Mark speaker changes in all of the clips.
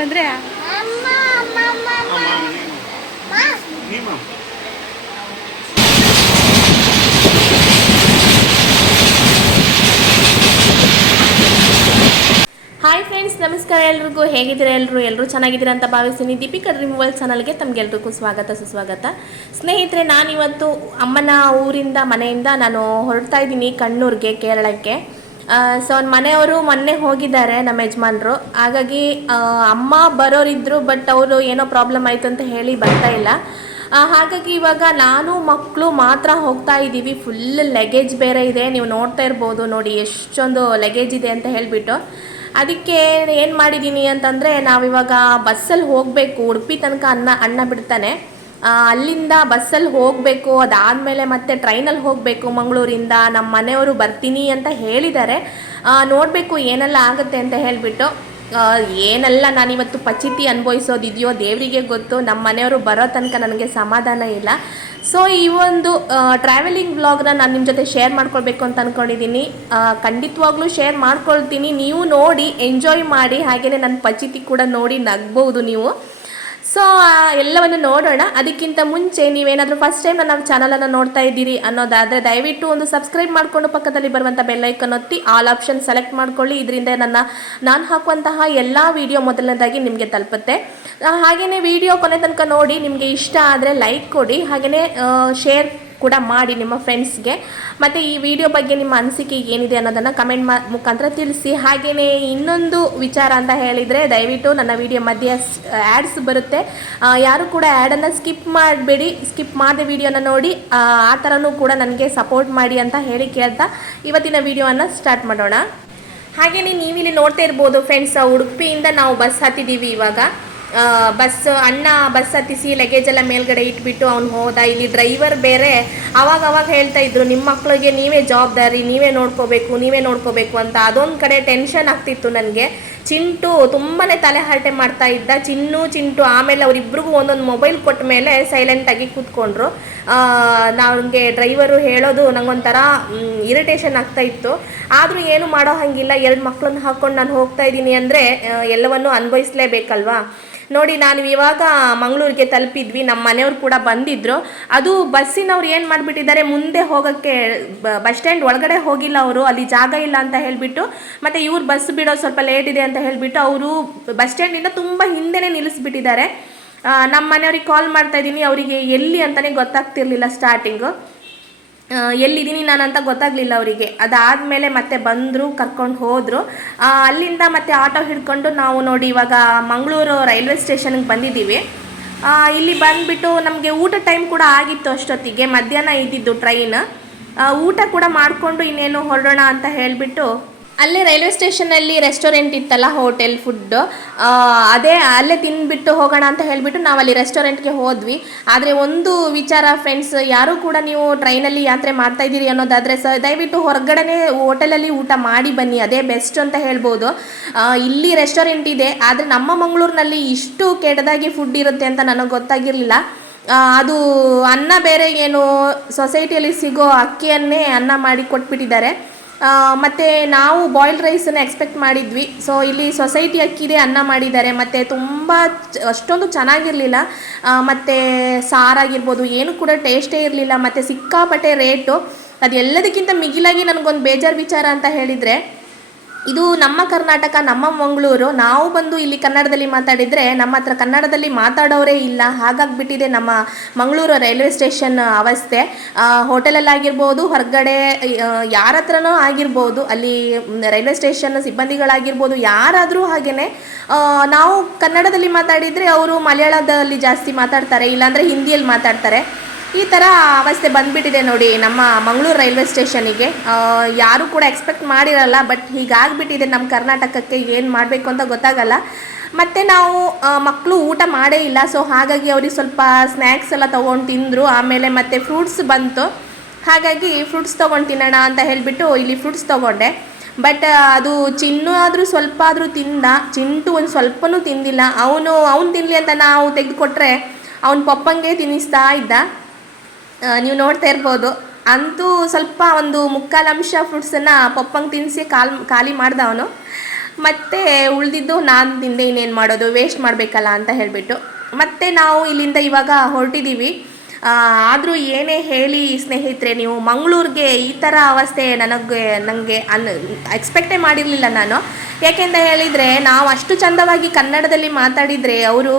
Speaker 1: ಬಂದ್ರೆ? Hi friends, ನಮಸ್ಕಾರ ಎಲ್ರಿಗೂ. ಹೇಗಿದ್ದೀರಾ ಎಲ್ಲರೂ ಎಲ್ಲರೂ ಚೆನ್ನಾಗಿದ್ದೀರಾ ಅಂತ ಭಾವಿಸ್ತೀನಿ. ದೀಪಿಕಾ ರಿಮೂವಲ್ ಚಾನಲ್ಗೆ ತಮಗೆಲ್ರಿಗೂ ಸ್ವಾಗತ, ಸುಸ್ವಾಗತ. ಸ್ನೇಹಿತರೆ, ನಾನಿವತ್ತು ಅಮ್ಮನ ಊರಿಂದ, ಮನೆಯಿಂದ ನಾನು ಹೊರಡ್ತಾ ಇದ್ದೀನಿ ಕಣ್ಣೂರಿಗೆ, ಕೇರಳಕ್ಕೆ. ಸೊ ಮನೆಯವರು ಮೊನ್ನೆ ಹೋಗಿದ್ದಾರೆ ನಮ್ಮ ಯಜಮಾನ್ರು. ಹಾಗಾಗಿ ಅಮ್ಮ ಬರೋರಿದ್ರು ಬಟ್ ಅವರು ಏನೋ ಪ್ರಾಬ್ಲಮ್ ಆಯಿತು ಅಂತ ಹೇಳಿ ಬರ್ತಾ ಇಲ್ಲ. ಹಾಗಾಗಿ ಇವಾಗ ನಾನು ಮಕ್ಕಳು ಮಾತ್ರ ಹೋಗ್ತಾ ಇದ್ದೀವಿ. ಫುಲ್ ಲಗೇಜ್ ಬೇರೆ ಇದೆ. ನೀವು ನೋಡ್ತಾ ಇರ್ಬೋದು ನೋಡಿ, ಎಷ್ಟೊಂದು ಲಗೇಜ್ ಇದೆ ಅಂತ ಹೇಳಿಬಿಟ್ಟು. ಅದಕ್ಕೆ ಏನು ಮಾಡಿದ್ದೀನಿ ಅಂತಂದರೆ, ನಾವಿವಾಗ ಬಸ್ಸಲ್ಲಿ ಹೋಗಬೇಕು. ಉಡುಪಿ ತನಕ ಅನ್ನ ಅಣ್ಣ ಬಿಡ್ತಾನೆ. ಅಲ್ಲಿಂದ ಬಸ್ಸಲ್ಲಿ ಹೋಗಬೇಕು, ಅದಾದಮೇಲೆ ಮತ್ತೆ ಟ್ರೈನಲ್ಲಿ ಹೋಗಬೇಕು ಮಂಗಳೂರಿಂದ ನಮ್ಮ ಮನೆಯವರು ಬರ್ತೀನಿ ಅಂತ ಹೇಳಿದ್ದಾರೆ ನೋಡಬೇಕು ಏನೆಲ್ಲ ಆಗುತ್ತೆ ಅಂತ ಹೇಳಿಬಿಟ್ಟು ಏನೆಲ್ಲ ನಾನಿವತ್ತು ಪಚಿತಿ ಅನುಭವಿಸೋದಿದೆಯೋ ದೇವರಿಗೆ ಗೊತ್ತು ನಮ್ಮ ಮನೆಯವರು ಬರೋ ತನಕ ನನಗೆ ಸಮಾಧಾನ ಇಲ್ಲ. ಸೊ ಈ ಒಂದು ಟ್ರಾವೆಲಿಂಗ್ ಬ್ಲಾಗ್ನ ನಾನು ನಿಮ್ಮ ಜೊತೆ ಶೇರ್ ಮಾಡ್ಕೊಳ್ಬೇಕು ಅಂತ ಅಂದ್ಕೊಂಡಿದ್ದೀನಿ ಖಂಡಿತವಾಗ್ಲೂ ಶೇರ್ ಮಾಡ್ಕೊಳ್ತೀನಿ. ನೀವು ನೋಡಿ ಎಂಜಾಯ್ ಮಾಡಿ ಹಾಗೆಯೇ ನನ್ನ ಪಚಿತಿ ಕೂಡ ನೋಡಿ ನಗ್ಬೋದು ನೀವು. ಸೊ ಎಲ್ಲವನ್ನು ನೋಡೋಣ. ಅದಕ್ಕಿಂತ ಮುಂಚೆ ನೀವೇನಾದರೂ ಫಸ್ಟ್ ಟೈಮ್ ನನ್ನ ಚಾನಲನ್ನು ನೋಡ್ತಾ ಇದ್ದೀರಿ ಅನ್ನೋದಾದರೆ ದಯವಿಟ್ಟು ಒಂದು ಸಬ್ಸ್ಕ್ರೈಬ್ ಮಾಡಿಕೊಂಡು ಪಕ್ಕದಲ್ಲಿ ಬರುವಂಥ ಬೆಲ್ಲೈಕನ್ ಒತ್ತಿ ಆಲ್ ಆಪ್ಷನ್ ಸೆಲೆಕ್ಟ್ ಮಾಡ್ಕೊಳ್ಳಿ. ಇದರಿಂದ ನನ್ನ, ನಾನು ಹಾಕುವಂತಹ ಎಲ್ಲ ವಿಡಿಯೋ ಮೊದಲನೇದಾಗಿ ನಿಮಗೆ ತಲುಪುತ್ತೆ. ಹಾಗೆಯೇ ವಿಡಿಯೋ ಕೊನೆ ತನಕ ನೋಡಿ, ನಿಮಗೆ ಇಷ್ಟ ಆದರೆ ಲೈಕ್ ಕೊಡಿ. ಹಾಗೆಯೇ ಶೇರ್ ಕೂಡ ಮಾಡಿ ನಿಮ್ಮ ಫ್ರೆಂಡ್ಸ್ಗೆ ಮತ್ತು ಈ ವಿಡಿಯೋ ಬಗ್ಗೆ ನಿಮ್ಮ ಅನಿಸಿಕೆ ಏನಿದೆ ಅನ್ನೋದನ್ನು ಕಮೆಂಟ್ ಮಾ ಮುಖಾಂತರ ತಿಳಿಸಿ. ಹಾಗೆಯೇ ಇನ್ನೊಂದು ವಿಚಾರ ಅಂತ ಹೇಳಿದರೆ, ದಯವಿಟ್ಟು ನನ್ನ ವಿಡಿಯೋ ಮಧ್ಯೆ ಆ್ಯಡ್ಸ್ ಬರುತ್ತೆ. ಯಾರು ಕೂಡ ಆ್ಯಡನ್ನು ಸ್ಕಿಪ್ ಮಾಡಬೇಡಿ. ಸ್ಕಿಪ್ ಮಾಡಿದ ವಿಡಿಯೋನ ನೋಡಿ, ಆ ಥರನೂ ಕೂಡ ನನಗೆ ಸಪೋರ್ಟ್ ಮಾಡಿ ಅಂತ ಹೇಳಿ ಕೇಳ್ತಾ ಇವತ್ತಿನ ವಿಡಿಯೋವನ್ನು ಸ್ಟಾರ್ಟ್ ಮಾಡೋಣ. ಹಾಗೆಯೇ ನೀವಿಲ್ಲಿ ನೋಡ್ತಾ ಇರ್ಬೋದು ಫ್ರೆಂಡ್ಸ್ ಉಡುಪಿಯಿಂದ ನಾವು ಬಸ್ ಹತ್ತಿದ್ದೀವಿ ಇವಾಗ. ಬಸ್, ಅಣ್ಣ ಬಸ್ ಹತ್ತಿಸಿ ಲಗೇಜ್ ಎಲ್ಲ ಮೇಲ್ಗಡೆ ಇಟ್ಬಿಟ್ಟು ಅವ್ನು ಹೋದ. ಇಲ್ಲಿ ಡ್ರೈವರ್ ಬೇರೆ ಅವಾಗ ಅವಾಗ ಹೇಳ್ತಾ ಇದ್ರು ನಿಮ್ಮ ಮಕ್ಕಳಿಗೆ ನೀವೇ ಜವಾಬ್ದಾರಿ, ನೀವೇ ನೋಡ್ಕೋಬೇಕು ನೀವೇ ನೋಡ್ಕೋಬೇಕು ಅಂತ. ಅದೊಂದು ಕಡೆ ಟೆನ್ಷನ್ ಆಗ್ತಿತ್ತು ನನಗೆ. ಚಿಂಟು ತುಂಬಾ ತಲೆ ಹರಟೆ ಮಾಡ್ತಾ ಇದ್ದ. ಚಿನ್ನು, ಚಿಂಟು ಆಮೇಲೆ ಅವರಿಬ್ರಿಗೂ ಒಂದೊಂದು ಮೊಬೈಲ್ ಕೊಟ್ಟ ಮೇಲೆ ಸೈಲೆಂಟಾಗಿ ಕೂತ್ಕೊಂಡ್ರು. ನನಗೆ ಡ್ರೈವರು ಹೇಳೋದು ನಂಗೊಂಥರ ಇರಿಟೇಷನ್ ಆಗ್ತಾ ಇತ್ತು. ಆದರೂ ಏನು ಮಾಡೋ ಹಾಗಿಲ್ಲ. ಎರಡು ಮಕ್ಕಳನ್ನ ಹಾಕ್ಕೊಂಡು ನಾನು ಹೋಗ್ತಾ ಇದ್ದೀನಿ ಅಂದರೆ ಎಲ್ಲವನ್ನೂ ಅನುಭವಿಸ್ಲೇಬೇಕಲ್ವಾ? ನೋಡಿ, ನಾನು ಇವಾಗ ಮಂಗಳೂರಿಗೆ ತಲುಪಿದ್ವಿ, ನಮ್ಮ ಮನೆಯವ್ರು ಕೂಡ ಬಂದಿದ್ರು. ಅದು ಬಸ್ಸಿನವ್ರು ಏನು ಮಾಡಿಬಿಟ್ಟಿದ್ದಾರೆ, ಮುಂದೆ ಹೋಗೋಕ್ಕೆ ಬಸ್ ಸ್ಟ್ಯಾಂಡ್ ಒಳಗಡೆ ಹೋಗಿಲ್ಲ ಅವರು, ಅಲ್ಲಿ ಜಾಗ ಇಲ್ಲ ಅಂತ ಹೇಳಿಬಿಟ್ಟು, ಮತ್ತು ಇವ್ರು ಬಸ್ ಬಿಡೋದು ಸ್ವಲ್ಪ ಲೇಟ್ ಇದೆ ಅಂತ ಹೇಳಿಬಿಟ್ಟು ಅವರು ಬಸ್ ಸ್ಟ್ಯಾಂಡಿಂದ ತುಂಬ ಹಿಂದೆನೇ ನಿಲ್ಲಿಸ್ಬಿಟ್ಟಿದ್ದಾರೆ. ನಮ್ಮ ಮನೆಯವ್ರಿಗೆ ಕಾಲ್ ಮಾಡ್ತಾ ಇದ್ದೀನಿ, ಅವರಿಗೆ ಎಲ್ಲಿ ಅಂತಲೇ ಗೊತ್ತಾಗ್ತಿರ್ಲಿಲ್ಲ ಸ್ಟಾರ್ಟಿಂಗು ಎಲ್ಲಿದ್ದೀನಿ ನಾನು ಅಂತ ಗೊತ್ತಾಗಲಿಲ್ಲ ಅವರಿಗೆ. ಅದಾದಮೇಲೆ ಮತ್ತೆ ಬಂದರು, ಕರ್ಕೊಂಡು ಹೋದರು. ಅಲ್ಲಿಂದ ಮತ್ತೆ ಆಟೋ ಹಿಡ್ಕೊಂಡು ನಾವು ನೋಡಿ ಇವಾಗ ಮಂಗಳೂರು ರೈಲ್ವೆ ಸ್ಟೇಷನ್ಗೆ ಬಂದಿದ್ದೀವಿ. ಇಲ್ಲಿ ಬಂದುಬಿಟ್ಟು ನಮಗೆ ಊಟ ಟೈಮ್ ಕೂಡ ಆಗಿತ್ತು ಅಷ್ಟೊತ್ತಿಗೆ. ಮಧ್ಯಾಹ್ನ ಇದ್ದಿದ್ದು ಟ್ರೈನ್. ಊಟ ಕೂಡ ಮಾಡಿಕೊಂಡು ಇನ್ನೇನು ಹೊರಡೋಣ ಅಂತ ಹೇಳಿಬಿಟ್ಟು ಅಲ್ಲೇ ರೈಲ್ವೆ ಸ್ಟೇಷನಲ್ಲಿ ರೆಸ್ಟೋರೆಂಟ್ ಇತ್ತಲ್ಲ ಹೋಟೆಲ್ ಫುಡ್ಡು. ಅದೇ ಅಲ್ಲೇ ತಿನ್ಬಿಟ್ಟು ಹೋಗೋಣ ಅಂತ ಹೇಳಿಬಿಟ್ಟು ನಾವು ಅಲ್ಲಿ ರೆಸ್ಟೋರೆಂಟ್ಗೆ ಹೋದ್ವಿ. ಆದರೆ ಒಂದು ವಿಚಾರ ಫ್ರೆಂಡ್ಸ್, ಯಾರೂ ಕೂಡ ನೀವು ಟ್ರೈನಲ್ಲಿ ಯಾತ್ರೆ ಮಾಡ್ತಾ ಇದ್ದೀರಿ ಅನ್ನೋದಾದರೆ ಸ, ದಯವಿಟ್ಟು ಹೊರಗಡೆನೇ ಹೋಟೆಲಲ್ಲಿ ಊಟ ಮಾಡಿ ಬನ್ನಿ, ಅದೇ ಬೆಸ್ಟ್ ಅಂತ ಹೇಳ್ಬೋದು. ಇಲ್ಲಿ ರೆಸ್ಟೋರೆಂಟ್ ಇದೆ, ಆದರೆ ನಮ್ಮ ಮಂಗಳೂರಿನಲ್ಲಿ ಇಷ್ಟು ಕೆಟ್ಟದಾಗಿ ಫುಡ್ ಇರುತ್ತೆ ಅಂತ ನನಗೆ ಗೊತ್ತಾಗಿರಲಿಲ್ಲ. ಅದು ಅನ್ನ ಬೇರೆ ಏನು ಸೊಸೈಟಿಯಲ್ಲಿ ಸಿಗೋ ಅಕ್ಕಿಯನ್ನೇ ಅನ್ನ ಮಾಡಿ ಕೊಟ್ಬಿಟ್ಟಿದ್ದಾರೆ. ಮತ್ತೆ ನಾವು ಬಾಯ್ಲ್ಡ್ ರೈಸನ್ನು ಎಕ್ಸ್ಪೆಕ್ಟ್ ಮಾಡಿದ್ವಿ. ಸೊ ಇಲ್ಲಿ ಸೊಸೈಟಿ ಅಕ್ಕಿದೆ ಅನ್ನ ಮಾಡಿದ್ದಾರೆ. ಮತ್ತು ತುಂಬ ಅಷ್ಟೊಂದು ಚೆನ್ನಾಗಿರಲಿಲ್ಲ. ಮತ್ತು ಸಾರಾಗಿರ್ಬೋದು, ಏನು ಕೂಡ ಟೇಸ್ಟೇ ಇರಲಿಲ್ಲ. ಮತ್ತು ಸಿಕ್ಕಾಪಟ್ಟೆ ರೇಟು ಅದೆಲ್ಲದಕ್ಕಿಂತ ಮಿಗಿಲಾಗಿ ನನಗೊಂದು ಬೇಜಾರು ವಿಚಾರ ಅಂತ ಹೇಳಿದರೆ ಇದು ನಮ್ಮ ಕರ್ನಾಟಕ, ನಮ್ಮ ಮಂಗಳೂರು. ನಾವು ಬಂದು ಇಲ್ಲಿ ಕನ್ನಡದಲ್ಲಿ ಮಾತಾಡಿದರೆ ನಮ್ಮ ಹತ್ರ ಕನ್ನಡದಲ್ಲಿ ಮಾತಾಡೋರೇ ಇಲ್ಲ. ಹಾಗಾಗಿಬಿಟ್ಟಿದೆ ನಮ್ಮ ಮಂಗಳೂರು ರೈಲ್ವೆ ಸ್ಟೇಷನ್ ಅವಸ್ಥೆ. ಹೋಟೆಲಲ್ಲಾಗಿರ್ಬೋದು ಹೊರಗಡೆ ಯಾರ ಹತ್ರನೂ ಆಗಿರ್ಬೋದು, ಅಲ್ಲಿ ರೈಲ್ವೆ ಸ್ಟೇಷನ್ ಸಿಬ್ಬಂದಿಗಳಾಗಿರ್ಬೋದು, ಯಾರಾದರೂ ಹಾಗೇ ನಾವು ಕನ್ನಡದಲ್ಲಿ ಮಾತಾಡಿದರೆ ಅವರು ಮಲಯಾಳದಲ್ಲಿ ಜಾಸ್ತಿ ಮಾತಾಡ್ತಾರೆ, ಇಲ್ಲಾಂದರೆ ಹಿಂದಿಯಲ್ಲಿ ಮಾತಾಡ್ತಾರೆ. ಈ ಥರ ಅವಸ್ಥೆ ಬಂದುಬಿಟ್ಟಿದೆ ನೋಡಿ ನಮ್ಮ ಮಂಗಳೂರು ರೈಲ್ವೆ ಸ್ಟೇಷನಿಗೆ ಯಾರೂ ಕೂಡ ಎಕ್ಸ್ಪೆಕ್ಟ್ ಮಾಡಿರಲ್ಲ, ಬಟ್ ಹೀಗಾಗಿಬಿಟ್ಟಿದೆ ನಮ್ಮ ಕರ್ನಾಟಕಕ್ಕೆ ಏನು ಮಾಡಬೇಕು ಅಂತ ಗೊತ್ತಾಗಲ್ಲ. ಮತ್ತು ನಾವು ಮಕ್ಕಳು ಊಟ ಮಾಡೇ ಇಲ್ಲ ಸೊ ಹಾಗಾಗಿ ಅವ್ರಿಗೆ ಸ್ವಲ್ಪ ಸ್ನ್ಯಾಕ್ಸ್ ಎಲ್ಲ ತೊಗೊಂಡು ತಿಂದರು, ಆಮೇಲೆ ಮತ್ತು ಫ್ರೂಟ್ಸ್ ಬಂತು. ಹಾಗಾಗಿ ಫ್ರೂಟ್ಸ್ ತೊಗೊಂಡು ತಿನ್ನೋಣ ಅಂತ ಹೇಳಿಬಿಟ್ಟು ಇಲ್ಲಿ ಫ್ರೂಟ್ಸ್ ತೊಗೊಂಡೆ. ಬಟ್ ಅದು ಚಿನ್ನು ಆದರೂ ಸ್ವಲ್ಪ ಆದರೂ ತಿಂದ, ಚಿಂಟು ಒಂದು ಸ್ವಲ್ಪನೂ ತಿಂದಿಲ್ಲ. ಅವನು, ಅವ್ನು ತಿನ್ನಲಿ ಅಂತ ನಾವು ತೆಗೆದುಕೊಟ್ರೆ, ಅವನ ಪಪ್ಪಂಗೆ ತಿನ್ನಿಸ್ತಾ ಇದ್ದ. ನೀವು ನೋಡ್ತಾ ಇರ್ಬೋದು. ಅಂತೂ ಸ್ವಲ್ಪ ಒಂದು ಮುಕ್ಕಾಲು ಅಂಶ ಫ್ರೂಟ್ಸನ್ನು ಪಪ್ಪಂಗೆ ತಿನ್ನಿಸಿ ಕಾಲ್, ಖಾಲಿ ಮಾಡ್ದ ಅವನು. ಮತ್ತು ಉಳಿದಿದ್ದು ನಾನು ತಿಂದೆ ಇನ್ನೇನು ಮಾಡೋದು ವೇಸ್ಟ್ ಮಾಡಬೇಕಲ್ಲ ಅಂತ ಹೇಳಿಬಿಟ್ಟು. ಮತ್ತು ನಾವು ಇಲ್ಲಿಂದ ಇವಾಗ ಹೊರಟಿದ್ದೀವಿ ಆದರೂ ಏನೇ ಹೇಳಿ ಸ್ನೇಹಿತರೆ, ನೀವು ಮಂಗಳೂರಿಗೆ ಈ ಥರ ಅವಸ್ಥೆ ನನಗೆ ನನಗೆ ಅನ್ ಎಕ್ಸ್ಪೆಕ್ಟೇ ಮಾಡಿರಲಿಲ್ಲ ನಾನು. ಯಾಕೆಂತ ಹೇಳಿದರೆ, ನಾವು ಅಷ್ಟು ಚಂದವಾಗಿ ಕನ್ನಡದಲ್ಲಿ ಮಾತಾಡಿದರೆ, ಅವರು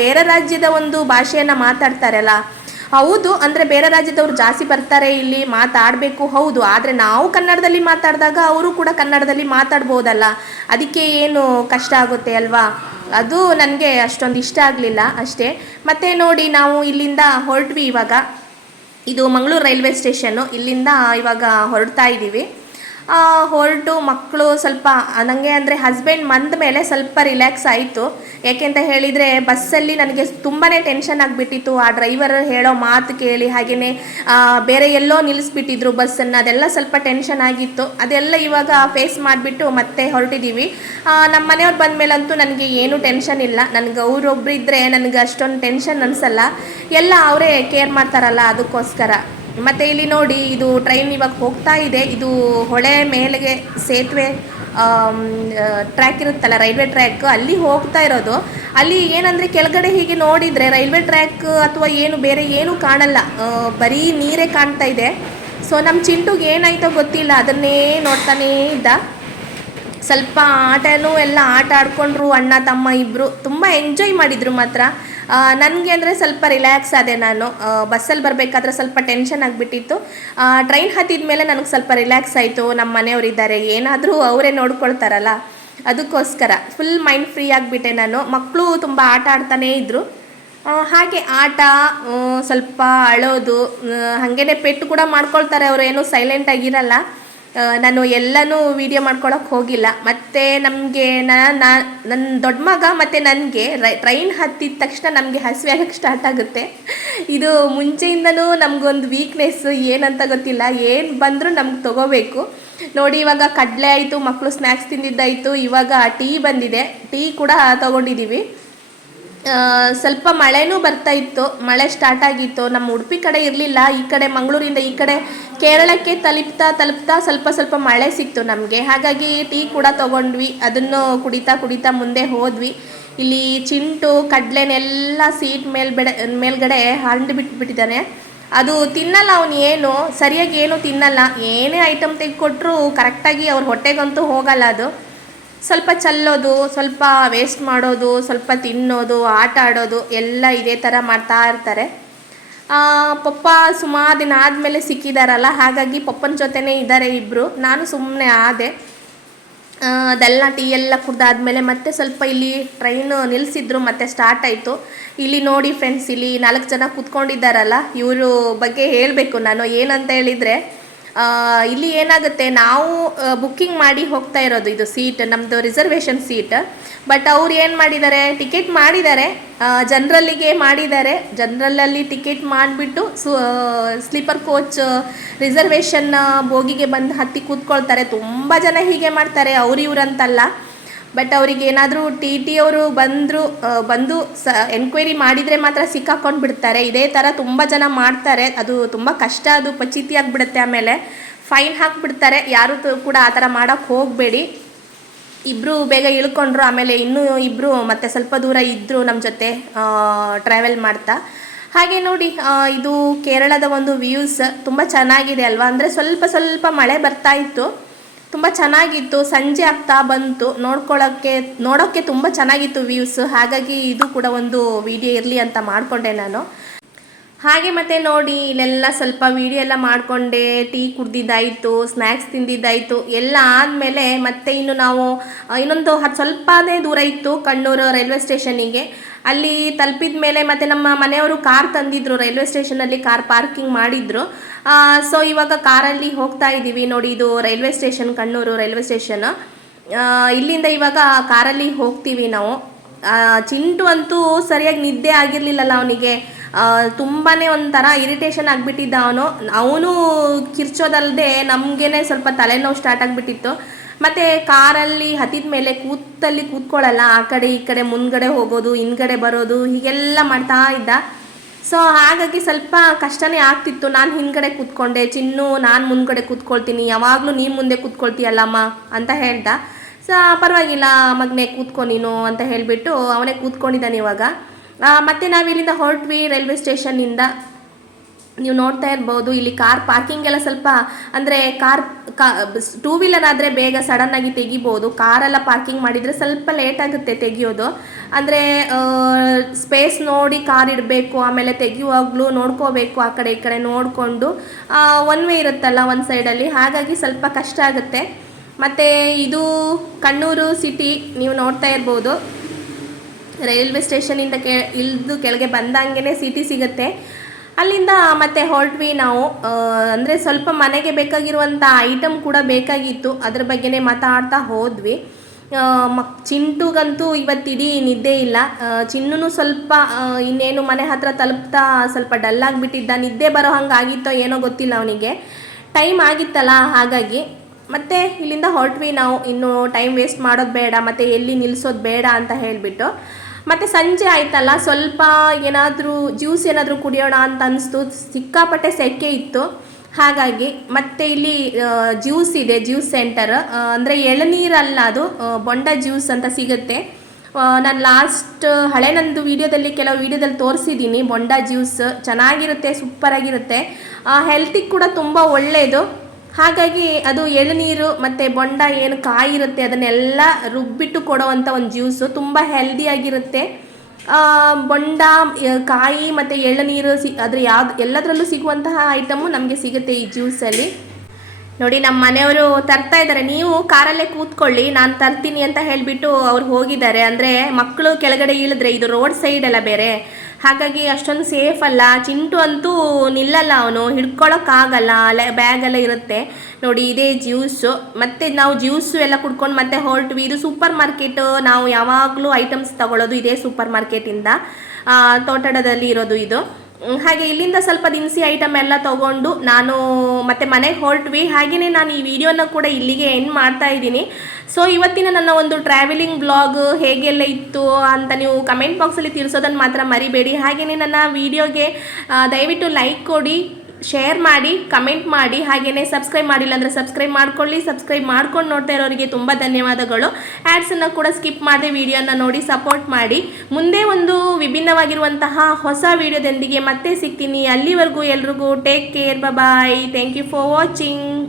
Speaker 1: ಬೇರೆ ರಾಜ್ಯದ ಒಂದು ಭಾಷೆಯನ್ನು ಮಾತಾಡ್ತಾರಲ್ಲ ಹೌದು, ಅಂದರೆ ಬೇರೆ ರಾಜ್ಯದವರು ಜಾಸ್ತಿ ಬರ್ತಾರೆ ಇಲ್ಲಿ, ಮಾತಾಡಬೇಕು, ಹೌದು. ಆದರೆ ನಾವು ಕನ್ನಡದಲ್ಲಿ ಮಾತಾಡಿದಾಗ ಅವರು ಕೂಡ ಕನ್ನಡದಲ್ಲಿ ಮಾತಾಡ್ಬೋದಲ್ಲ. ಅದಕ್ಕೆ ಏನು ಕಷ್ಟ ಆಗುತ್ತೆ ಅಲ್ವಾ? ಅದು ನನಗೆ ಅಷ್ಟೊಂದು ಇಷ್ಟ ಆಗಲಿಲ್ಲ ಅಷ್ಟೇ. ಮತ್ತೆ ನೋಡಿ, ನಾವು ಇಲ್ಲಿಂದ ಹೊರಟ್ವಿ ಇವಾಗ. ಇದು ಮಂಗಳೂರು ರೈಲ್ವೆ ಸ್ಟೇಷನ್ನು. ಇಲ್ಲಿಂದ ಇವಾಗ ಹೊರಡ್ತಾ ಇದ್ದೀವಿ ಹೊರಟು ಮಕ್ಕಳು ಸ್ವಲ್ಪ ನನಗೆ ಅಂದರೆ ಹಸ್ಬೆಂಡ್ ಮಂದ ಮೇಲೆ ಸ್ವಲ್ಪ ರಿಲ್ಯಾಕ್ಸ್ ಆಯಿತು. ಯಾಕೆಂತ ಹೇಳಿದರೆ ಬಸ್ಸಲ್ಲಿ ನನಗೆ ತುಂಬಾ ಟೆನ್ಷನ್ ಆಗಿಬಿಟ್ಟಿತ್ತು. ಆ ಡ್ರೈವರ್ ಹೇಳೋ ಮಾತು ಕೇಳಿ ಹಾಗೆಯೇ ಬೇರೆ ಎಲ್ಲೋ ನಿಲ್ಲಿಸ್ಬಿಟ್ಟಿದ್ರು ಬಸ್ಸನ್ನು. ಅದೆಲ್ಲ ಸ್ವಲ್ಪ ಟೆನ್ಷನ್ ಆಗಿತ್ತು. ಅದೆಲ್ಲ ಇವಾಗ ಫೇಸ್ ಮಾಡಿಬಿಟ್ಟು ಮತ್ತೆ ಹೊರಟಿದ್ದೀವಿ ನಮ್ಮ ಮನೆಯವ್ರು ಬಂದ ಮೇಲಂತೂ ನನಗೆ ಏನೂ ಟೆನ್ಷನ್ ಇಲ್ಲ. ನನಗೆ ಅವರೊಬ್ಬರಿದ್ದರೆ ನನಗೆ ಅಷ್ಟೊಂದು ಟೆನ್ಷನ್ ಅನಿಸಲ್ಲ. ಎಲ್ಲ ಅವರೇ ಕೇರ್ ಮಾಡ್ತಾರಲ್ಲ ಅದಕ್ಕೋಸ್ಕರ. ಮತ್ತು ಇಲ್ಲಿ ನೋಡಿ ಇದು ಟ್ರೈನ್ ಇವಾಗ ಹೋಗ್ತಾ ಇದೆ. ಇದು ಹೊಳೆ ಮೇಲೆಗೆ ಸೇತುವೆ ಟ್ರ್ಯಾಕ್ ಇರುತ್ತಲ್ಲ, ರೈಲ್ವೆ ಟ್ರ್ಯಾಕ್ ಅಲ್ಲಿ ಹೋಗ್ತಾ ಇರೋದು. ಅಲ್ಲಿ ಏನಂದರೆ ಕೆಳಗಡೆ ಹೀಗೆ ನೋಡಿದರೆ ರೈಲ್ವೆ ಟ್ರ್ಯಾಕ್ ಅಥವಾ ಏನು ಬೇರೆ ಏನು ಕಾಣಲ್ಲ. ಬರೀ ನೀರೇ ಕಾಣ್ತಾ ಇದೆ. ಸೊ ನಮ್ಮ ಚಿಂಟುಗೆ ಏನಾಯ್ತೋ ಗೊತ್ತಿಲ್ಲ. ಅದನ್ನೇ ನೋಡ್ತಾನೇ ಇದ್ದ. ಸ್ವಲ್ಪ ಆಟನೂ ಎಲ್ಲ ಆಟ ಆಡ್ಕೊಂಡ್ರು ಅಣ್ಣ, ತಮ್ಮ ಇಬ್ಬರು ತುಂಬ ಎಂಜಾಯ್ ಮಾಡಿದರು ಮಾತ್ರ. ನನಗೆ ಅಂದರೆ ಸ್ವಲ್ಪ ರಿಲ್ಯಾಕ್ಸ್ ಆದೆ ನಾನು. ಬಸ್ಸಲ್ಲಿ ಬರಬೇಕಾದ್ರೆ ಸ್ವಲ್ಪ ಟೆನ್ಷನ್ ಆಗಿಬಿಟ್ಟಿತ್ತು. ಟ್ರೈನ್ ಹತ್ತಿದ ಮೇಲೆ ನನಗೆ ಸ್ವಲ್ಪ ರಿಲ್ಯಾಕ್ಸ್ ಆಯಿತು. ನಮ್ಮ ಮನೆಯವರಿದ್ದಾರೆ ಏನಾದರೂ ಅವರೇ ನೋಡ್ಕೊಳ್ತಾರಲ್ಲ ಅದಕ್ಕೋಸ್ಕರ ಫುಲ್ ಮೈಂಡ್ ಫ್ರೀ ಆಗಿಬಿಟ್ಟೆ ನಾನು. ಮಕ್ಕಳು ತುಂಬ ಆಟ ಆಡ್ತಾನೇ ಇದ್ದರು ಹಾಗೆ ಆಟ ಸ್ವಲ್ಪ ಅಳೋದು ಹಾಗೇನೆ ಪೆಟ್ಟು ಕೂಡ ಮಾಡ್ಕೊಳ್ತಾರೆ. ಅವರು ಏನೂ ಸೈಲೆಂಟ್ ಆಗಿರಲ್ಲ. ಆ, ನಾನು ಎಲ್ಲನೂ ವಿಡಿಯೋ ಮಾಡ್ಕೊಳಕ್ಕೆ ಹೋಗಿಲ್ಲ. ಮತ್ತು ನಮಗೆ ನಾನು ನನ್ನ ದೊಡ್ಡ ಮಗ ಮತ್ತು ನನಗೆ ಟ್ರೈನ್ ಹತ್ತಿದ ತಕ್ಷಣ ನಮಗೆ ಹಸಿವೆ ಆಗಕ್ಕೆ ಸ್ಟಾರ್ಟ್ ಆಗುತ್ತೆ. ಇದು ಮುಂಚೆಯಿಂದನೂ ನಮಗೊಂದು ವೀಕ್ನೆಸ್ ಏನಂತ ಗೊತ್ತಿಲ್ಲ. ಏನು ಬಂದರೂ ನಮ್ಗೆ ತಗೋಬೇಕು. ನೋಡಿ, ಇವಾಗ ಕಡಲೆ ಆಯಿತು ಮಕ್ಕಳು ಸ್ನ್ಯಾಕ್ಸ್ ತಿಂದಿದ್ದಾಯಿತು, ಇವಾಗ ಟೀ ಬಂದಿದೆ. ಟೀ ಕೂಡ ತೊಗೊಂಡಿದ್ದೀವಿ ಸ್ವಲ್ಪ ಮಳೆನೂ ಬರ್ತಾ ಇತ್ತು. ಮಳೆ ಸ್ಟಾರ್ಟ್ ಆಗಿತ್ತು. ನಮ್ಮ ಉಡುಪಿ ಕಡೆ ಇರಲಿಲ್ಲ. ಈ ಕಡೆ ಮಂಗಳೂರಿಂದ ಈ ಕಡೆ ಕೇರಳಕ್ಕೆ ತಲುಪ್ತಾ ತಲುಪ್ತಾ ಸ್ವಲ್ಪ ಸ್ವಲ್ಪ ಮಳೆ ಸಿಕ್ತು ನಮಗೆ. ಹಾಗಾಗಿ ಟೀ ಕೂಡ ತೊಗೊಂಡ್ವಿ. ಅದನ್ನು ಕುಡಿತಾ ಕುಡಿತಾ ಮುಂದೆ ಹೋದ್ವಿ. ಇಲ್ಲಿ ಚಿಂಟು ಕಡ್ಲೆನೆಲ್ಲ ಸೀಟ್ ಮೇಲ್ಬೆಡೆ, ಮೇಲ್ಗಡೆ ಹಂಡು ಬಿಟ್ಬಿಟ್ಟಿದ್ದಾನೆ ಅದು ತಿನ್ನಲ್ಲ ಅವನು ಏನು. ಸರಿಯಾಗಿ ಏನು ತಿನ್ನಲ್ಲ. ಏನೇ ಐಟಮ್ ತೆಗೆದುಕೊಟ್ರು ಕರೆಕ್ಟಾಗಿ ಅವ್ರ ಹೊಟ್ಟೆಗಂತೂ ಹೋಗಲ್ಲ ಅದು. ಸ್ವಲ್ಪ ಚಲ್ಲೋದು, ಸ್ವಲ್ಪ ವೇಸ್ಟ್ ಮಾಡೋದು, ಸ್ವಲ್ಪ ತಿನ್ನೋದು, ಆಟ ಆಡೋದು ಎಲ್ಲ ಇದೇ ಥರ ಮಾಡ್ತಾ ಇರ್ತಾರೆ. ಪಪ್ಪ ಸುಮಾರು ದಿನ ಆದಮೇಲೆ ಸಿಕ್ಕಿದಾರಲ್ಲ, ಹಾಗಾಗಿ ಪಪ್ಪನ ಜೊತೆನೇ ಇದ್ದಾರೆ ಇಬ್ಬರು ನಾನು ಸುಮ್ಮನೆ ಆದೆ. ಅದೆಲ್ಲ ಟೀ ಎಲ್ಲ ಕುಡ್ದಾದ್ಮೇಲೆ ಮತ್ತೆ ಸ್ವಲ್ಪ ಇಲ್ಲಿ ಟ್ರೈನ್ ನಿಲ್ಲಿಸಿದ್ರು ಮತ್ತೆ ಸ್ಟಾರ್ಟ್ ಆಯಿತು. ಇಲ್ಲಿ ನೋಡಿ ಫ್ರೆಂಡ್ಸ್ ಇಲ್ಲಿ ನಾಲ್ಕು ಜನ ಕೂತ್ಕೊಂಡಿದ್ದಾರಲ್ಲ, ಇವರು ಬಗ್ಗೆ ಹೇಳಬೇಕು ನಾನು. ಏನಂತ ಹೇಳಿದರೆ ಇಲ್ಲಿ ಏನಾಗುತ್ತೆ, ನಾವು ಬುಕ್ಕಿಂಗ್ ಮಾಡಿ ಹೋಗ್ತಾ ಇರೋದು ಇದು ಸೀಟ್ ನಮ್ಮದು ರಿಸರ್ವೇಷನ್ ಸೀಟ್ ಬಟ್ ಅವ್ರು ಏನು ಮಾಡಿದ್ದಾರೆ ಟಿಕೆಟ್ ಮಾಡಿದ್ದಾರೆ ಜನರಲ್ಲಿಗೆ ಮಾಡಿದ್ದಾರೆ. ಜನರಲಲ್ಲಿ ಟಿಕೆಟ್ ಮಾಡಿಬಿಟ್ಟು ಸು ಸ್ಲೀಪರ್ ಕೋಚ್ ರಿಸರ್ವೇಷನ್ ಬೋಗಿಗೆ ಬಂದು ಹತ್ತಿ ಕೂತ್ಕೊಳ್ತಾರೆ. ತುಂಬ ಜನ ಹೀಗೆ ಮಾಡ್ತಾರೆ, ಅವ್ರು ಇವ್ರಂತಲ್ಲ ಬಟ್ ಅವ್ರಿಗೆ ಏನಾದರೂ ಟಿ ಟಿ ಅವರು ಬಂದರು ಬಂದು ಸ ಎನ್ಕ್ವೈರಿ ಮಾಡಿದರೆ ಮಾತ್ರ ಸಿಕ್ಕಾಕೊಂಡು ಬಿಡ್ತಾರೆ. ಇದೇ ಥರ ತುಂಬ ಜನ ಮಾಡ್ತಾರೆ. ಅದು ತುಂಬ ಕಷ್ಟ, ಅದು ಪಚಿತಿ ಆಗಿಬಿಡುತ್ತೆ ಆಮೇಲೆ. ಫೈನ್ ಹಾಕಿಬಿಡ್ತಾರೆ. ಯಾರು ಕೂಡ ಆ ಥರ ಮಾಡೋಕ್ಕೆ ಹೋಗಬೇಡಿ. ಇಬ್ಬರು ಬೇಗ ಇಳ್ಕೊಂಡ್ರು, ಆಮೇಲೆ ಇನ್ನೂ ಇಬ್ಬರು ಮತ್ತೆ ಸ್ವಲ್ಪ ದೂರ ಇದ್ದರು ನಮ್ಮ ಜೊತೆ ಟ್ರಾವೆಲ್ ಮಾಡ್ತಾ. ಹಾಗೆ ನೋಡಿ ಇದು ಕೇರಳದ ಒಂದು ವ್ಯೂಸ್ ತುಂಬ ಚೆನ್ನಾಗಿದೆ ಅಲ್ವಾ? ಅಂದರೆ ಸ್ವಲ್ಪ ಸ್ವಲ್ಪ ಮಳೆ ಬರ್ತಾ ಇತ್ತು. ತುಂಬ ಚೆನ್ನಾಗಿತ್ತು. ಸಂಜೆ ಆಗ್ತಾ ಬಂತು. ನೋಡ್ಕೊಳ್ಳೋಕ್ಕೆ ನೋಡೋಕ್ಕೆ ತುಂಬ ಚೆನ್ನಾಗಿತ್ತು ವ್ಯೂಸ್ ಹಾಗಾಗಿ ಇದು ಕೂಡ ಒಂದು ವಿಡಿಯೋ ಇರಲಿ ಅಂತ ಮಾಡಿಕೊಂಡೆ ನಾನು. ಹಾಗೆ ಮತ್ತೆ ನೋಡಿ, ಇಲ್ಲೆಲ್ಲ ಸ್ವಲ್ಪ ವಿಡಿಯೋ ಎಲ್ಲ ಮಾಡಿಕೊಂಡೆ. ಟೀ ಕುಡ್ದಿದ್ದಾಯಿತು ಸ್ನ್ಯಾಕ್ಸ್ ತಿಂದಿದ್ದಾಯಿತು. ಎಲ್ಲ ಆದಮೇಲೆ ಮತ್ತೆ ಇನ್ನು ನಾವು, ಇನ್ನೊಂದು ಹತ್ತು ಸ್ವಲ್ಪನೇ ದೂರ ಇತ್ತು. ಕಣ್ಣೂರು ರೈಲ್ವೆ ಸ್ಟೇಷನಿಗೆ ಅಲ್ಲಿ ತಲುಪಿದ ಮೇಲೆ ಮತ್ತೆ ನಮ್ಮ ಮನೆಯವರು ಕಾರ್ ತಂದಿದ್ರು, ರೈಲ್ವೆ ಸ್ಟೇಷನಲ್ಲಿ ಕಾರ್ ಪಾರ್ಕಿಂಗ್ ಮಾಡಿದ್ರು. ಸೊ ಇವಾಗ ಕಾರಲ್ಲಿ ಹೋಗ್ತಾ ಇದ್ದೀವಿ. ನೋಡಿ, ಇದು railway station, Kannur railway station. ಇಲ್ಲಿಂದ ಇವಾಗ ಕಾರಲ್ಲಿ ಹೋಗ್ತೀವಿ ನಾವು. ಚಿಂಟು ಅಂತೂ ಸರಿಯಾಗಿ ನಿದ್ದೆ ಆಗಿರಲಿಲ್ಲಲ್ಲ ಅವನಿಗೆ. ತುಂಬಾ ಒಂಥರ ಇರಿಟೇಷನ್ ಆಗಿಬಿಟ್ಟಿದ್ದ ಅವನು. ಅವನು ಕಿರ್ಚೋದಲ್ಲದೆ ನಮಗೇನೆ ಸ್ವಲ್ಪ ತಲೆನೋವು ಸ್ಟಾರ್ಟ್ ಆಗಿಬಿಟ್ಟಿತ್ತು. ಮತ್ತು ಕಾರಲ್ಲಿ ಹತ್ತಿದ ಮೇಲೆ ಕೂತಲ್ಲಿ ಕೂತ್ಕೊಳ್ಳಲ್ಲ, ಆ ಕಡೆ ಈ ಕಡೆ ಮುಂದ್ಗಡೆ ಹೋಗೋದು, ಹಿಂದ್ಗಡೆ ಬರೋದು, ಹೀಗೆಲ್ಲ ಮಾಡ್ತಾ ಇದ್ದ. ಸೊ ಹಾಗಾಗಿ ಸ್ವಲ್ಪ ಕಷ್ಟನೇ ಆಗ್ತಿತ್ತು. ನಾನು ಹಿಂದ್ಗಡೆ ಕೂತ್ಕೊಂಡೆ. ಚಿನ್ನು, ನಾನು ಮುಂದ್ಗಡೆ ಕೂತ್ಕೊಳ್ತೀನಿ. ಯಾವಾಗಲೂ ನೀನು ಮುಂದೆ ಕೂತ್ಕೊಳ್ತೀಯಲ್ಲಮ್ಮ? ಅಂತ ಹೇಳ್ದ. ಸೊ ಪರವಾಗಿಲ್ಲ, ಮಗನೇ ಕೂತ್ಕೊ ನೀನು ಅಂತ ಹೇಳಿಬಿಟ್ಟು ಅವನೇ ಕೂತ್ಕೊಂಡಿದ್ದಾನೆ ಇವಾಗ. ಮತ್ತೆ ನಾವು ಇಲ್ಲಿಂದ ಹೊರಟ್ವಿ ರೈಲ್ವೆ ಸ್ಟೇಷನ್ನಿಂದ. ನೀವು ನೋಡ್ತಾ ಇರ್ಬೋದು, ಇಲ್ಲಿ ಕಾರ್ ಪಾರ್ಕಿಂಗ್ ಎಲ್ಲ ಸ್ವಲ್ಪ ಅಂದರೆ ಕಾರ್ ಕಾ ಟೂ ವೀಲರ್ ಆದರೆ ಬೇಗ ಸಡನ್ನಾಗಿ ತೆಗಿಬೋದು. ಕಾರೆಲ್ಲ ಪಾರ್ಕಿಂಗ್ ಮಾಡಿದರೆ ಸ್ವಲ್ಪ ಲೇಟ್ ಆಗುತ್ತೆ ತೆಗಿಯೋದು. ಅಂದರೆ ಸ್ಪೇಸ್ ನೋಡಿ ಕಾರ್ ಇಡಬೇಕು, ಆಮೇಲೆ ತೆಗಿಯುವಾಗಲೂ ನೋಡ್ಕೋಬೇಕು ಆ ಕಡೆ ಈ ಕಡೆ ನೋಡಿಕೊಂಡು ಒನ್ ವೇ ಇರುತ್ತಲ್ಲ ಒಂದು ಸೈಡಲ್ಲಿ ಹಾಗಾಗಿ ಸ್ವಲ್ಪ ಕಷ್ಟ ಆಗುತ್ತೆ. ಮತ್ತು ಇದು ಕಣ್ಣೂರು ಸಿಟಿ ನೀವು ನೋಡ್ತಾ ಇರ್ಬೋದು. ರೈಲ್ವೆ ಸ್ಟೇಷನಿಂದ ಕೆ ಇಳಿದು ಕೆಳಗೆ ಬಂದಂಗೆ ಸಿಟಿ ಸಿಗುತ್ತೆ. ಅಲ್ಲಿಂದ ಮತ್ತೆ ಹೊರಟ್ವಿ ನಾವು. ಅಂದರೆ ಸ್ವಲ್ಪ ಮನೆಗೆ ಬೇಕಾಗಿರುವಂಥ ಐಟಮ್ ಕೂಡ ಬೇಕಾಗಿತ್ತು. ಅದ್ರ ಬಗ್ಗೆನೇ ಮಾತಾಡ್ತಾ ಹೋದ್ವಿ. ಮಕ್ ಚಿಂಟುಗಂತೂ ಇವತ್ತಿಡೀ ನಿದ್ದೆ ಇಲ್ಲ. ಚಿನ್ನೂ ಸ್ವಲ್ಪ ಇನ್ನೇನು ಮನೆ ಹತ್ರ ತಲುಪ್ತಾ ಸ್ವಲ್ಪ ಡಲ್ ಆಗಿಬಿಟ್ಟಿದ್ದ. ನಿದ್ದೆ ಬರೋ ಹಂಗಾಗಿತ್ತೋ ಏನೋ ಗೊತ್ತಿಲ್ಲ ಅವನಿಗೆ. ಟೈಮ್ ಆಗಿತ್ತಲ್ಲ ಹಾಗಾಗಿ. ಮತ್ತೆ ಇಲ್ಲಿಂದ ಹೊರಟ್ವಿ ನಾವು. ಇನ್ನು ಟೈಮ್ ವೇಸ್ಟ್ ಮಾಡೋದು ಬೇಡ. ಮತ್ತು ಎಲ್ಲಿ ನಿಲ್ಲಿಸೋದು ಬೇಡ ಅಂತ ಹೇಳಿಬಿಟ್ಟು. ಮತ್ತು ಸಂಜೆ ಆಯ್ತಲ್ಲ, ಸ್ವಲ್ಪ ಏನಾದರೂ ಜ್ಯೂಸ್ ಏನಾದರೂ ಕುಡಿಯೋಣ ಅಂತ ಅನಿಸ್ತು. ಸಿಕ್ಕಾಪಟ್ಟೆ ಸೆಕೆ ಇತ್ತು. ಹಾಗಾಗಿ ಮತ್ತೆ ಇಲ್ಲಿ ಜ್ಯೂಸ್ ಇದೆ, ಜ್ಯೂಸ್ ಸೆಂಟರ್. ಅಂದರೆ ಎಳನೀರಲ್ಲ ಅದು ಬೊಂಡ ಜ್ಯೂಸ್ ಅಂತ ಸಿಗುತ್ತೆ. ನಾನು ಲಾಸ್ಟ್ ಹಳೆ ನಂದು ವಿಡಿಯೋದಲ್ಲಿ ಕೆಲವು ವಿಡಿಯೋದಲ್ಲಿ ತೋರಿಸಿದ್ದೀನಿ. ಬೊಂಡ ಜ್ಯೂಸ್ ಚೆನ್ನಾಗಿರುತ್ತೆ, ಸೂಪರಾಗಿರುತ್ತೆ. ಹೆಲ್ತಿಗೆ ಕೂಡ ತುಂಬ ಒಳ್ಳೆಯದು ಹಾಗಾಗಿ ಅದು ಎಳನೀರು ಮತ್ತು ಬೊಂಡ ಏನು ಕಾಯಿ ಇರುತ್ತೆ ಅದನ್ನೆಲ್ಲ ರುಬ್ಬಿಟ್ಟು ಕೊಡೋವಂಥ ಒಂದು ಜ್ಯೂಸು. ತುಂಬ ಹೆಲ್ದಿಯಾಗಿರುತ್ತೆ ಬೊಂಡ ಕಾಯಿ ಮತ್ತು ಎಳನೀರು ಸಿ, ಅದ್ರ ಯಾವ್ದು, ಎಲ್ಲದರಲ್ಲೂ ಸಿಗುವಂತಹ ಐಟಮು ನಮಗೆ ಸಿಗುತ್ತೆ ಈ ಜ್ಯೂಸಲ್ಲಿ ನೋಡಿ ನಮ್ಮ ಮನೆಯವರು ತರ್ತಾ ಇದ್ದಾರೆ. ನೀವು ಕಾರಲ್ಲೇ ಕೂತ್ಕೊಳ್ಳಿ, ನಾನು ತರ್ತೀನಿ ಅಂತ ಹೇಳಿಬಿಟ್ಟು ಅವ್ರು ಹೋಗಿದ್ದಾರೆ. ಅಂದರೆ ಮಕ್ಕಳು ಕೆಳಗಡೆ ಇಳಿದ್ರೆ, ಇದು ರೋಡ್ ಸೈಡ್ ಎಲ್ಲ ಬೇರೆ. ಹಾಗಾಗಿ ಅಷ್ಟೊಂದು ಸೇಫ್ ಅಲ್ಲ. ಚಿಂಟು ಅಂತೂ ನಿಲ್ಲಲ್ಲ ಅವನು, ಹಿಡ್ಕೊಳಕ್ಕಾಗಲ್ಲ. ಅಲ್ಲ ಬ್ಯಾಗೆಲ್ಲ ಇರುತ್ತೆ. ನೋಡಿ, ಇದೇ ಜ್ಯೂಸು ಮತ್ತು ನಾವು ಜ್ಯೂಸು ಎಲ್ಲ ಕುಡ್ಕೊಂಡು ಮತ್ತೆ ಹೊರಟ್ವಿ. ಇದು ಸೂಪರ್ ಮಾರ್ಕೆಟ್ ನಾವು ಯಾವಾಗಲೂ ಐಟಮ್ಸ್ ತಗೊಳ್ಳೋದು ಇದೇ ಸೂಪರ್ ಮಾರ್ಕೆಟಿಂದ ತೋಟಡದಲ್ಲಿ ಇರೋದು ಇದು. ಹಾಗೆ ಇಲ್ಲಿಂದ ಸ್ವಲ್ಪ ದಿನಸಿ ಐಟಮ್ ಎಲ್ಲ ತಗೊಂಡು ನಾನು ಮತ್ತೆ ಮನೆಗೆ ಹೊರಟ್ವಿ. ಹಾಗೆಯೇ ನಾನು ಈ ವಿಡಿಯೋನ ಕೂಡ ಇಲ್ಲಿಗೆ ಎಂಡ್ ಮಾಡ್ತಾ ಇದ್ದೀನಿ. ಸೊ ಇವತ್ತಿನ ನನ್ನ ಒಂದು ಟ್ರಾವೆಲಿಂಗ್ ಬ್ಲಾಗ್ ಹೇಗೆಲ್ಲ ಇತ್ತು ಅಂತ ನೀವು ಕಮೆಂಟ್ ಬಾಕ್ಸಲ್ಲಿ ತಿಳಿಸೋದನ್ನು ಮಾತ್ರ ಮರಿಬೇಡಿ. ಹಾಗೆಯೇ ನನ್ನ ವಿಡಿಯೋಗೆ ದಯವಿಟ್ಟು ಲೈಕ್ ಕೊಡಿ. ಶೇರ್ ಮಾಡಿ ಕಮೆಂಟ್ ಮಾಡಿ ಹಾಗೆಯೇ ಸಬ್ಸ್ಕ್ರೈಬ್ ಮಾಡಿಲ್ಲ ಅಂದರೆ ಸಬ್ಸ್ಕ್ರೈಬ್ ಮಾಡ್ಕೊಳ್ಳಿ ಸಬ್ಸ್ಕ್ರೈಬ್ ಮಾಡ್ಕೊಂಡು ನೋಡ್ತಾ ಇರೋರಿಗೆ ತುಂಬ ಧನ್ಯವಾದಗಳು. ಆ್ಯಡ್ಸನ್ನು ಕೂಡ ಸ್ಕಿಪ್ ಮಾಡದೆ ವಿಡಿಯೋನ ನೋಡಿ ಸಪೋರ್ಟ್ ಮಾಡಿ. ಮುಂದೆ ಒಂದು ವಿಭಿನ್ನವಾಗಿರುವಂತಹ ಹೊಸ ವಿಡಿಯೋದೊಂದಿಗೆ ಮತ್ತೆ ಸಿಗ್ತೀನಿ. ಅಲ್ಲಿವರೆಗೂ ಎಲ್ರಿಗೂ take care bye thank you for watching